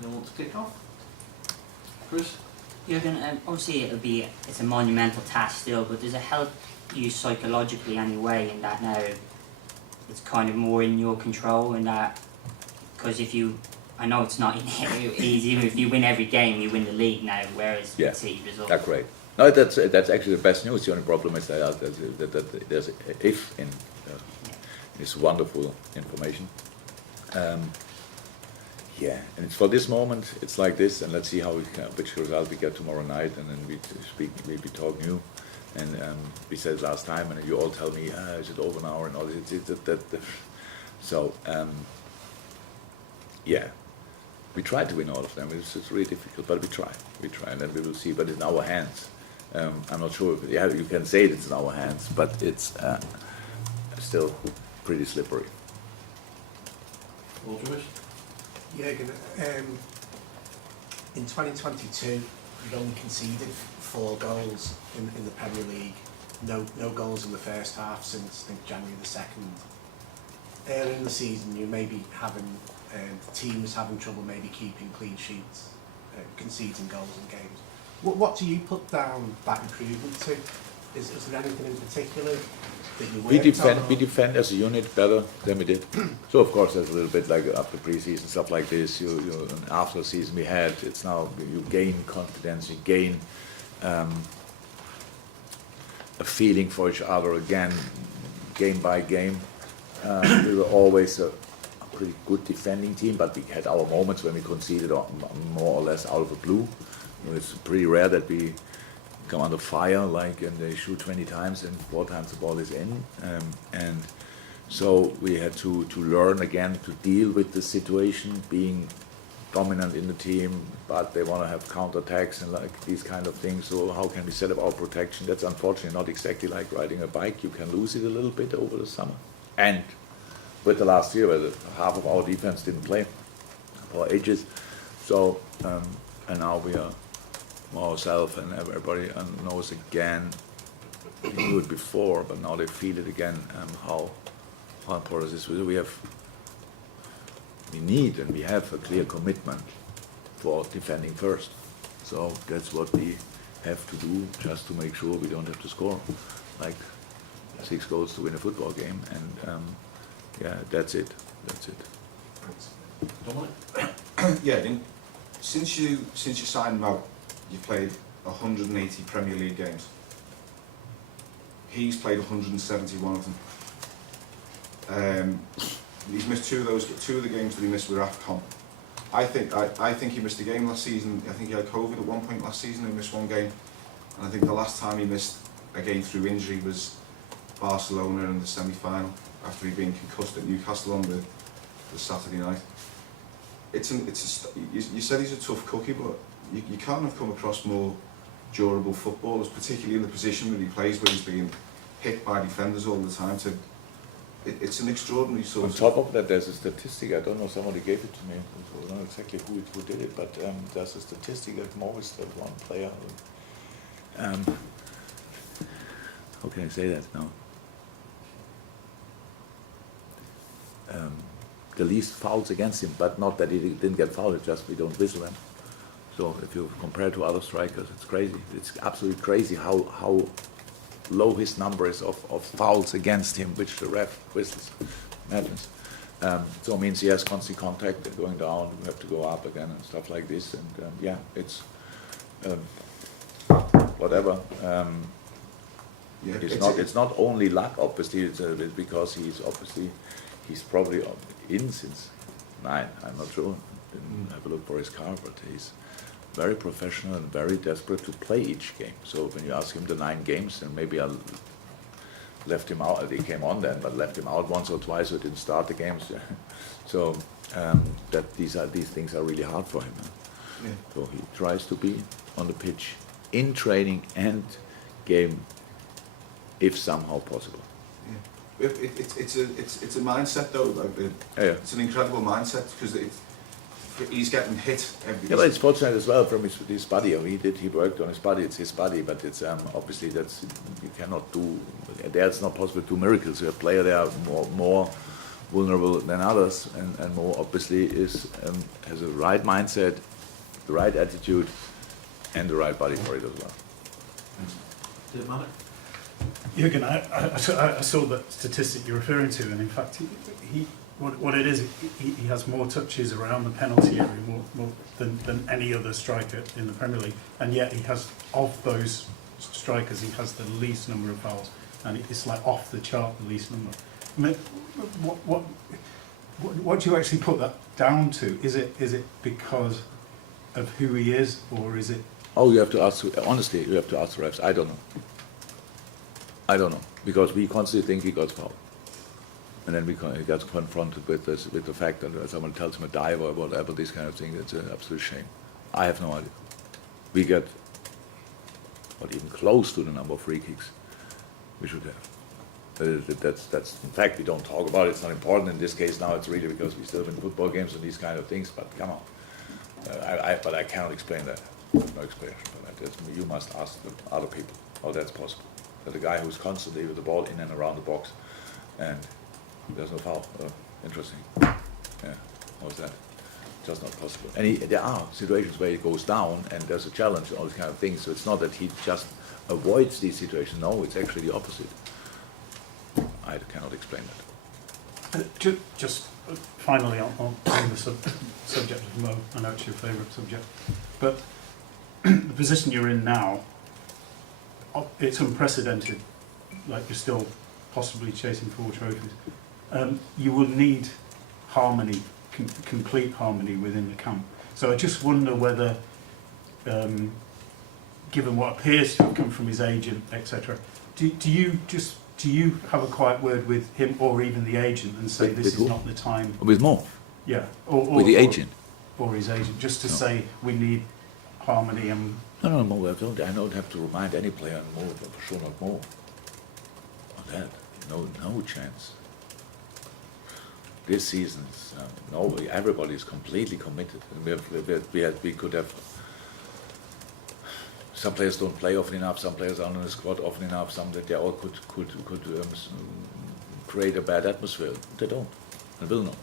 Anyone want to kick off? Chris? Jurgen, obviously it's a monumental task still, but does it help you psychologically anyway in that now it's kind of more in your control in that, because I know it's not easy, if you win every game you win the league now, whereas Yeah, City results. that's great. No, that's actually the best news. The only problem is that there's an if in this wonderful information. Yeah, and it's for this moment. It's like this, and let's see which result we get tomorrow night, and then we talk new. And we said last time, and you all tell me, is it over now and all this? So yeah, we try to win all of them. It's really difficult, but we try, and then we will see. But it's in our hands. I'm not sure. You can say it's in our hands, but it's still pretty slippery. Jurgen, in 2022, you've only conceded 4 goals in the Premier League. No goals in the first half since, I think, January the 2nd. Early in the season, you may be having teams having trouble maybe keeping clean sheets, conceding goals in games. What do you put down that improvement to? Is there anything in particular that you worked on? We defend as a unit better than we did. So of course there's a little bit like after pre-season stuff like this. You after the season we had, it's now you gain confidence, you gain a feeling for each other again, game by game. We were always a pretty good defending team, but we had our moments when we conceded more or less out of the blue. It's pretty rare that we come under fire, and they shoot 20 times and 4 times the ball is in. And so we had to learn again to deal with the situation, being dominant in the team, but they want to have counterattacks and like these kind of things. So how can we set up our protection? That's unfortunately not exactly like riding a bike. You can lose it a little bit over the summer. And with the last year, where half of our defense didn't play for ages. So, and now we are ourselves, and everybody knows again, we knew it before, but now they feel it again, how important this is. We need and we have a clear commitment for defending first. So that's what we have to do, just to make sure we don't have to score like 6 goals to win a football game. And yeah, that's it. Yeah, since you signed Mo, you've played 180 Premier League games. He's played 171 of them. He's missed 2 of the games that he missed with AFCON. I think he missed a game last season. I think he had COVID at one point last season. He missed 1 game, and I think the last time he missed a game through injury was Barcelona in the semi-final after he'd been concussed at Newcastle on the Saturday night. You said he's a tough cookie, but you can't have come across more durable footballers, particularly in the position that he plays, where he's being hit by defenders all the time. It's an extraordinary sort of... On top of that, there's a statistic, I don't know, somebody gave it to me, I don't know exactly who did it, but there's a statistic that always that one player, how can I say that now? The least fouls against him, but not that he didn't get fouled, it's just we don't whistle them. So if you compare to other strikers, it's crazy. It's absolutely crazy how low his number is of fouls against him, which the ref whistles. Madness. So it means he has constant contact, they're going down, we have to go up again and stuff like this. And yeah, it's whatever. Yeah, it's not only luck, obviously, it's because he's probably in since 9, I'm not sure. Didn't have a look for his car, but he's very professional and very desperate to play each game. So when you ask him the 9 games, and maybe I left him out, he came on then, but left him out once or twice, so didn't start the games. So that these things are really hard for him. Yeah. So he tries to be on the pitch in training and game, if somehow possible. Yeah. It's a mindset though. It's an incredible mindset because he's getting hit every. Yeah, but it's fortunate as well from his body. I mean, he worked on his body. It's his body, but it's obviously you cannot do. There's not possible to do miracles. A player there more vulnerable than others, and more obviously is has the right mindset, the right attitude, and the right body for it as well. Did it matter? Jurgen, I saw that statistic you're referring to, and in fact, what it is, he has more touches around the penalty area more than any other striker in the Premier League, and yet he has, of those strikers, he has the least number of fouls, and it's like off the chart, the least number. I mean, what do you actually put that down to? Is it because of who he is, or is it? Oh, you have to ask. Honestly, you have to ask the refs. I don't know, because we constantly think he got fouled, and then he gets confronted with the fact that someone tells him a dive or whatever, this kind of thing. It's an absolute shame. I have no idea. We get not even close to the number of free kicks we should have. That's in fact, we don't talk about it. It's not important in this case now. It's really because we still win football games and these kind of things. But come on, but I cannot explain that. No explanation for that. You must ask the other people how that's possible. That a guy who's constantly with the ball in and around the box, and there's no foul. Interesting. Yeah, how's that? Just not possible. And there are situations where he goes down and there's a challenge and all these kind of things. So it's not that he just avoids these situations. No, it's actually the opposite. I cannot explain that. Just finally on the subject of Mo, I know it's your favourite subject, but the position you're in now, it's unprecedented. Like, you're still possibly chasing 4 trophies. You will need harmony, complete harmony within the camp. So I just wonder whether, given what appears to have come from his agent, etc., do you have a quiet word with him or even the agent and say this is not the time? With Mo? Yeah. With the agent? Or his agent, just to say we need harmony and... No, Mo, I don't have to remind any player, Mo, for sure not Mo. On that, no chance. This season, everybody is completely committed. We could have... Some players don't play often enough, some players aren't in the squad often enough, some that they all could create a bad atmosphere. They don't, and will not.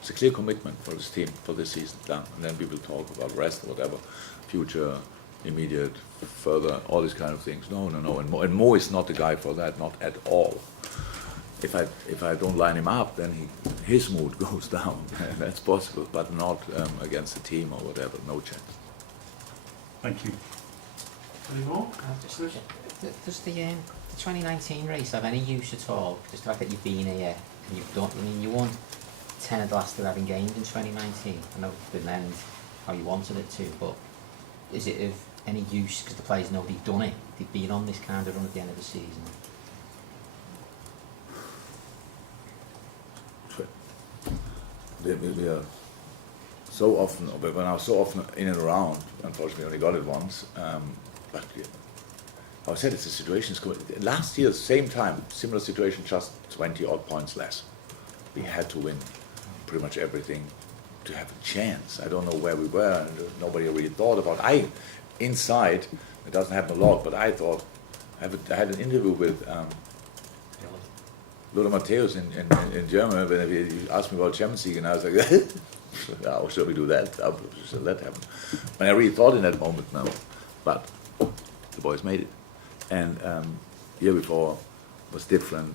It's a clear commitment for this team, for this season, done. And then we will talk about rest, whatever, future, immediate, further, all these kind of things. No. And Mo is not the guy for that, not at all. If I don't line him up, then his mood goes down. That's possible, but not against the team or whatever. No chance. Thank you. Any more? Does the 2019 race have any use at all? Just the fact that you've been here and you've done, I mean, you won 10 of the last 11 games in 2019. I know it didn't end how you wanted it to, but is it of any use because the players know they've done it? They've been on this kind of run at the end of the season. We are so often, when I was so often in and around, unfortunately only got it once, but yeah, I said it's a situation. Last year, same time, similar situation, just 20 odd points less. We had to win pretty much everything to have a chance. I don't know where we were, and nobody really thought about it. Inside, it doesn't happen a lot, but I thought, I had an interview with Lothar Matthäus in Germany when he asked me about Champions League, and I was like, how shall we do that? How shall that happen? And I really thought in that moment now, but the boys made it. And year before was different.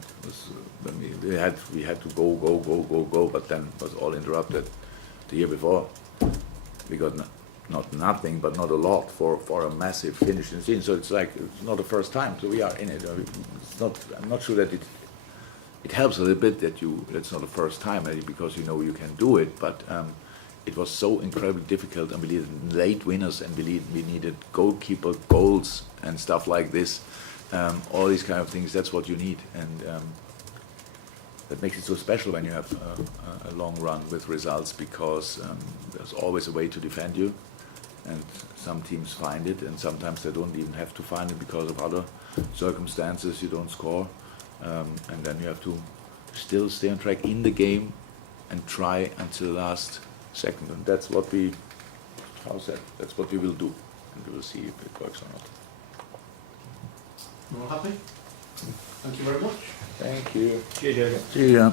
We had to go, but then it was all interrupted. The year before, we got not nothing, but not a lot for a massive finish in the season. So it's like it's not the first time. So we are in it. It's not. I'm not sure that it helps a little bit that it's not the first time, because you know you can do it, but it was so incredibly difficult, and we needed late winners, and we needed goalkeeper goals and stuff like this, all these kind of things. That's what you need, and that makes it so special when you have a long run with results, because there's always a way to defend you, and some teams find it, and sometimes they don't even have to find it because of other circumstances. You don't score. And then you have to still stay on track in the game and try until the last second. And that's what that's what we will do. And we will see if it works or not. You all happy? Thank you very much. Thank you. Cheers, Jurgen. See ya.